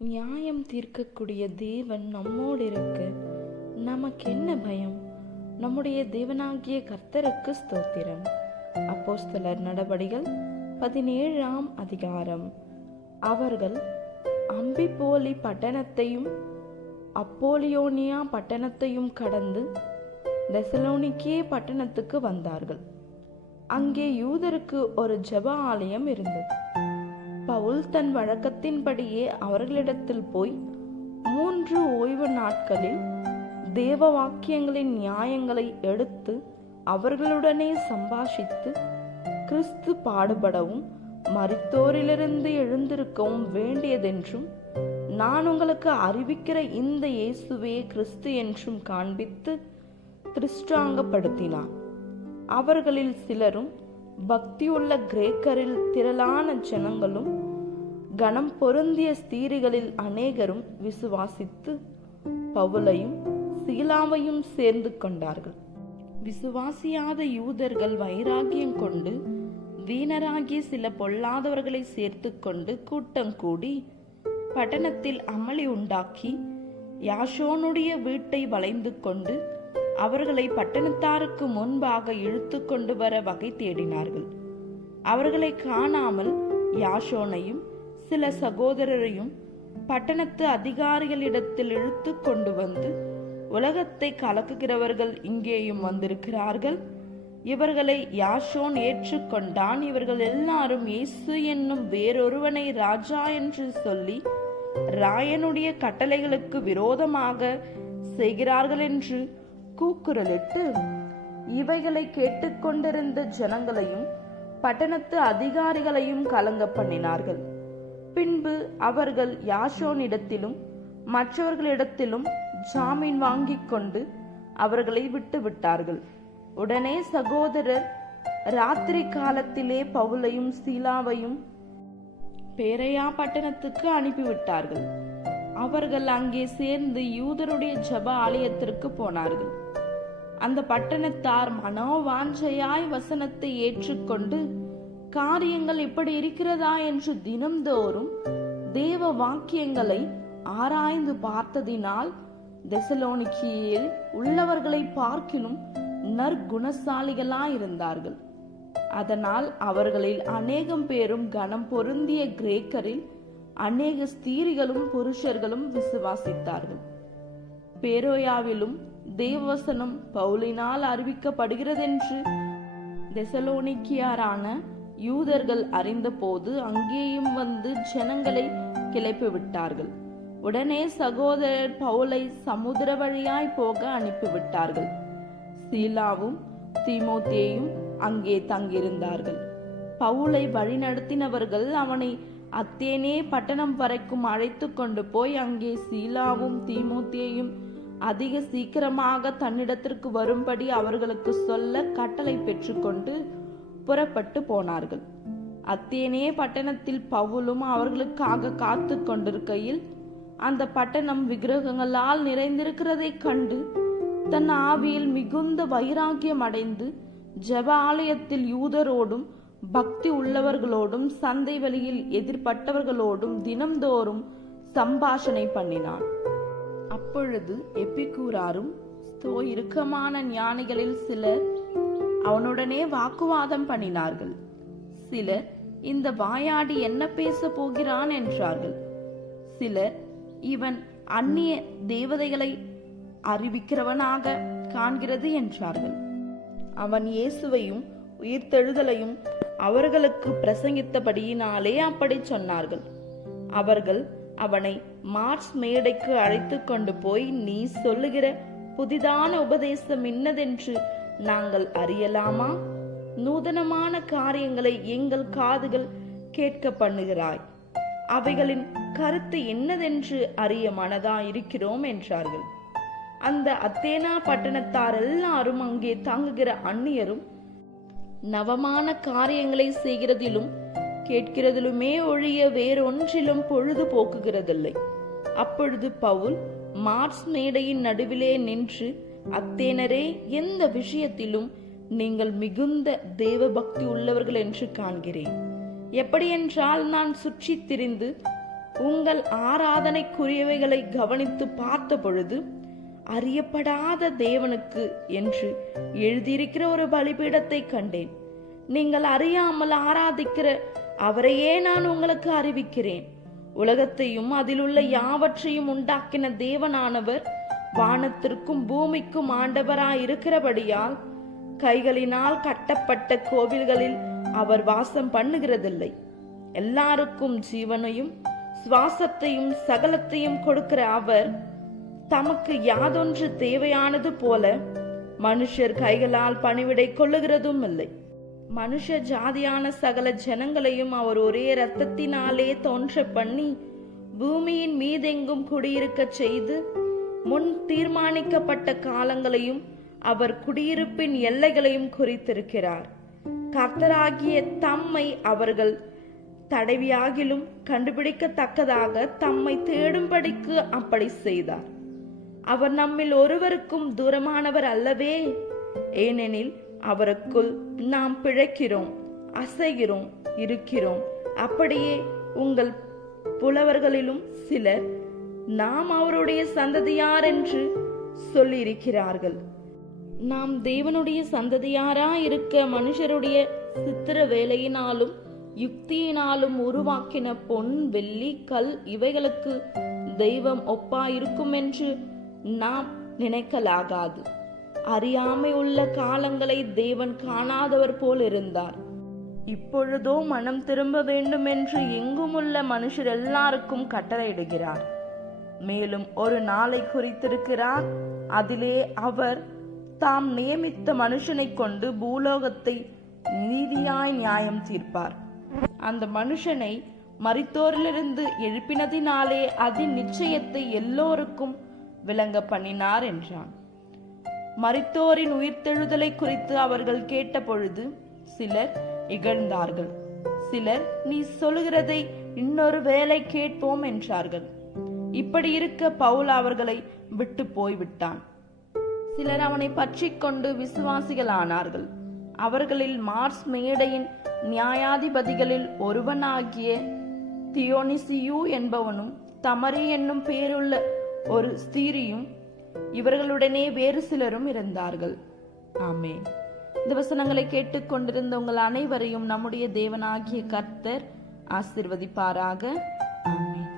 நியாயம் தீர்க்கக்கூடிய தேவன் நம்மோடு இருக்க நமக்கு என்ன பயம்? நம்முடைய தேவனாகிய கர்த்தருக்கு ஸ்தோத்திரம். அப்போஸ்தலர் நடபடிகள் 17ஆம் அதிகாரம். அவர்கள் அம்பிபோலி பட்டணத்தையும் அப்போலியோனியா பட்டணத்தையும் கடந்து தெசலோனிக்கே பட்டணத்துக்கு வந்தார்கள். அங்கே யூதருக்கு ஒரு ஜெப ஆலயம் இருந்தது. பவுல் தன் வழக்கத்தின்படியே அவர்களிடத்தில் போய் 3 ஓய்வு நாட்களில் தேவ வாக்கியங்களின் நியாயங்களை எடுத்து அவர்களுடனே சம்பாஷித்து, கிறிஸ்து பாடுபடவும் மரித்தோரிலிருந்து எழுந்திருக்கவும் வேண்டியதென்றும் நான் உங்களுக்கு அறிவிக்கிற இந்த இயேசுவே கிறிஸ்து என்றும் காண்பித்து திருஷ்டாங்கப்படுத்தினார். அவர்களில் சிலரும் பக்தியுள்ள கிரேக்கரில் திரளான ஜனங்களும் கனம் பொருந்திய ஸ்திரீகளில் அநேகரும் விசுவாசித்து பவுலையும் சீலாவையும் சேர்ந்து கொண்டார்கள். விசுவாசியாத யூதர்கள் வைராகியம் கொண்டு வீணராகிய சில பொல்லாதவர்களை சேர்த்து கொண்டு கூட்டம் கூடி பட்டணத்தில் அமளி உண்டாக்கி யாசோனுடைய வீட்டை வளைந்து கொண்டு அவர்களை பட்டணத்தாருக்கு முன்பாக இழுத்து கொண்டு வர வகை தேடினார்கள். அவர்களை காணாமல் யாசோனையும் சில சகோதரரையும் பட்டணத்து அதிகாரிகளிடத்தில் இழுத்து கொண்டு வந்து, உலகத்தை கலக்குகிறவர்கள் இங்கேயும் வந்திருக்கிறார்கள். இவர்களை யாசோன் ஏற்றுக்கொண்டான். இவர்கள் எல்லாரும் இயேசு என்னும் வேறொருவனை ராஜா என்று சொல்லி ராயனுடைய கட்டளைகளுக்கு விரோதமாக செய்கிறார்கள் என்று கூக்குரலிட்டு இவைகளை கேட்டுக்கொண்டிருந்த ஜனங்களையும் பட்டணத்து அதிகாரிகளையும் கலங்க பண்ணினார்கள். பின்பு அவர்கள் யாசோனிடத்திலும் மற்றவர்களிடத்திலும் ஜாமீன் வாங்கிக் கொண்டு அவர்களை விட்டு விட்டார்கள். உடனே சகோதரர் ராத்திரி காலத்திலே பவுலையும் சீலாவையும் பேரையா பட்டணத்துக்கு அனுப்பிவிட்டார்கள். அவர்கள் அங்கே சேர்ந்து யூதருடைய ஜெப ஆலயத்திற்கு போனார்கள். அந்த பட்டணத்தார் மனோவாஞ்சையாய் வசனத்தை ஏற்றுக்கொண்டு, காரியங்கள் இப்படி இருக்கிறதா என்று தினம்தோறும் தேவ வாக்கியங்களை ஆராய்ந்து பார்த்ததினால் தெசலோனிக்கேயில் உள்ளவர்களை பார்க்கிலும் நற்குணசாலிகளாயிருந்தார்கள். அதனால் அவர்களில் அநேகம் பேரும் கனம் பொருந்திய கிரேக்கரில் அநேக ஸ்திரீகளும் புருஷர்களும் விசுவாசித்தார்கள். பேரோயாவிலும் தேவவசனம் பவுலினால் அறிவிக்கப்படுகிறதென்று தெசலோனிக்கியரான யூதர்கள் அறிந்தபோது அங்கேயும் வந்து ஜனங்களை கிளப்பி விட்டார்கள். உடனே சகோதரர் பவுலை சமுத்திர வழியாய் போக அனுப்பிவிட்டார்கள். சீலாவும் தீமோத்தேயும் அங்கே தங்கியிருந்தார்கள். பவுலை வழிநடத்தினவர்கள் அவனை அத்தேனே பட்டணம் வரைக்கும் அழைத்து கொண்டு போய் அங்கே சீலாவும் தீமோத்தேயும் அதிக சீக்கிரமாக தன்னிடத்திற்கு வரும்படி அவர்களுக்கு சொல்ல கட்டளை பெற்றுக்கொண்டு புறப்பட்டு போனார்கள். அத்தேனே பட்டணத்தில் பவுலும் அவர்களுக்காக காத்து கொண்டிருக்கையில் அந்த பட்டணம் விக்கிரகங்களால் நிறைந்திருக்கிறதை கண்டு தன் ஆவியில் மிகுந்த வைராகியம் அடைந்து ஜெப ஆலயத்தில் யூதரோடும் பக்தி உள்ளவர்களோடும் சந்தை வெளியில் எதிர்பட்டவர்களோடும் தினம்தோறும் சம்பாஷணை பண்ணினான். அப்பொழுது எப்பிக்கூராரும் ஸ்தோயிக்கமான ஞானிகளில் சிலர் அவனுடனே வாக்குவாதம் பண்ணினார்கள். சிலர், இந்த வாயாடி என்ன பேச போகிறான் என்றார்கள். சிலர், இவன் அந்நிய தேவதைகளை அறிவிக்கிறவனாக காண்கிறது என்றார்கள். அவன் இயேசுவையும் உயிர்த்தெழுதலையும் அவர்களுக்கு பிரசங்கித்தபடியினாலே அப்படி சொன்னார்கள். அவர்கள் அவனை மார்ஸ் மேடைக்கு அழைத்து கொண்டு போய், நீ சொல்லுகிற புதிதான உபதேசம் இன்னதென்று நாங்கள் அறியலாமா? நூதனமான காரியங்களை எங்கள் காதுகள் கேட்க பண்ணுகிறாய். அவைகளின் கருத்து என்னதென்று அறிய மனதாயிருக்கிறோம் என்றார்கள். அந்த அத்தேனா பட்டணத்தார் எல்லாரும் அங்கே தங்குகிற அந்நியரும் நவமான காரியங்களை செய்கிறதிலும் கேட்கிறதிலுமே ஒழிய வேறொன்றிலும் பொழுது போக்குகிறதில்லை. அப்பொழுது பவுல் மார்ஸ் மேடையின் நடுவிலே நின்று, அத்தேனரே, எந்த விஷயத்திலும் நீங்கள் மிகுந்த தேவ பக்தி உள்ளவர்கள் என்று காண்கிறேன். எப்படியென்றால் நான் சுற்றி திரிந்து உங்கள் ஆராதனைக்குரியவைகளை கவனித்து பார்த்த பொழுது அறியப்படாத தேவனுக்கு என்று எழுதியிருக்கிற ஒரு பலிபீடத்தை கண்டேன். நீங்கள் அறியாமல் ஆராதிக்கிற அவரையே நான் உங்களுக்கு அறிவிக்கிறேன். உலகத்தையும் அதிலுள்ள யாவற்றையும் உண்டாக்கின தேவனானவர் வானத்திற்கும் பூமிக்கும் ஆண்டவராயிருக்கிறபடியால் கைகளினால் கட்டப்பட்ட கோவில்களில் அவர் வாசம் பண்ணுகிறதில்லை. எல்லாருக்கும் ஜீவனையும் சுவாசத்தையும் சகலத்தையும் கொடுக்கிற அவர் தமக்கு யாதொன்று தேவையானது போல மனுஷர் கைகளால் பணிவிடை கொள்ளுகிறதும் இல்லை. மனுஷ ஜாதியான சகல ஜனங்களையும் அவர் ஒரே இரத்தத்தினாலே தோன்ற பண்ணி பூமியின் மீதெங்கும் குடியிருக்க செய்து முன் தீர்மானிக்கப்பட்ட காலங்களையும் அவர் குடியிருப்பின் எல்லைகளையும் குறித்திருக்கிறார். கர்த்தராகிய தம்மை அவர்கள் தடவியாகிலும் கண்டுபிடிக்கத்தக்கதாக தம்மை தேடும்படிக்கு அப்படி செய்தார். அவர் நம்மில் ஒருவருக்கும் தூரமானவர் அல்லவே. ஏனெனில் அவருக்குள் நாம் பிழைக்கிறோம், அசைகிறோம், இருக்கிறோம். அப்படியே உங்கள் புலவர்களிலும் சிலர் நாம் அவருடைய சந்ததியார் என்று சொல்லியிருக்கிறார்கள். நாம் தேவனுடைய சந்ததியாரா இருக்க மனுஷருடைய சித்திர வேலையினாலும் யுக்தியினாலும் உருவாக்கின பொன், வெள்ளி, கல் இவைகளுக்கு தெய்வம் ஒப்பா இருக்கும் என்று நாம் நினைக்கலாகாது. அறியாமை உள்ள காலங்களை தேவன் காணாதவர் போல் இருந்தார். இப்பொழுதோ மனம் திரும்ப வேண்டும் என்று எங்கும் உள்ள மனுஷர் எல்லாருக்கும் கட்டளையிடுகிறார். மேலும் ஒரு நாளை குறித்திருக்கிறார். அதிலே அவர் தாம் நியமித்த மனுஷனை கொண்டு பூலோகத்தை நீதியாய் நியாயம் தீர்ப்பார். அந்த மனுஷனை மரித்தோரிலிருந்து எழுப்பினதினாலே அதன் நிச்சயத்தை எல்லோருக்கும் விளங்க பண்ணினார் என்றான். மரித்தோரின் உயிர்த்தெழுதலை குறித்து அவர்கள் கேட்ட பொழுது சிலர் இகழ்ந்தார்கள். சிலர் நீ சொல்லுகிறதை இன்னொரு வேளை கேட்போம் என்றார்கள். இப்படி இருக்க பவுல் அவர்களை விட்டு போய்விட்டான். சிலர் அவனை பற்றி கொண்டு விசுவாசிகளானார்கள். அவர்களில் மார்ஸ் மேடையின் நியாயாதிபதிகளில் ஒருவனாகிய தியோனிசியு என்பவனும் தமரி என்னும் பேருள்ள ஒரு ஸ்திரீயும் இவர்களுடனே வேறு சிலரும் இருந்தார்கள். ஆமென். இந்த வசனங்களை கேட்டுக்கொண்டிருந்த உங்கள் அனைவரையும் நம்முடைய தேவனாகிய கர்த்தர் ஆசீர்வதிப்பாராக. ஆமென்.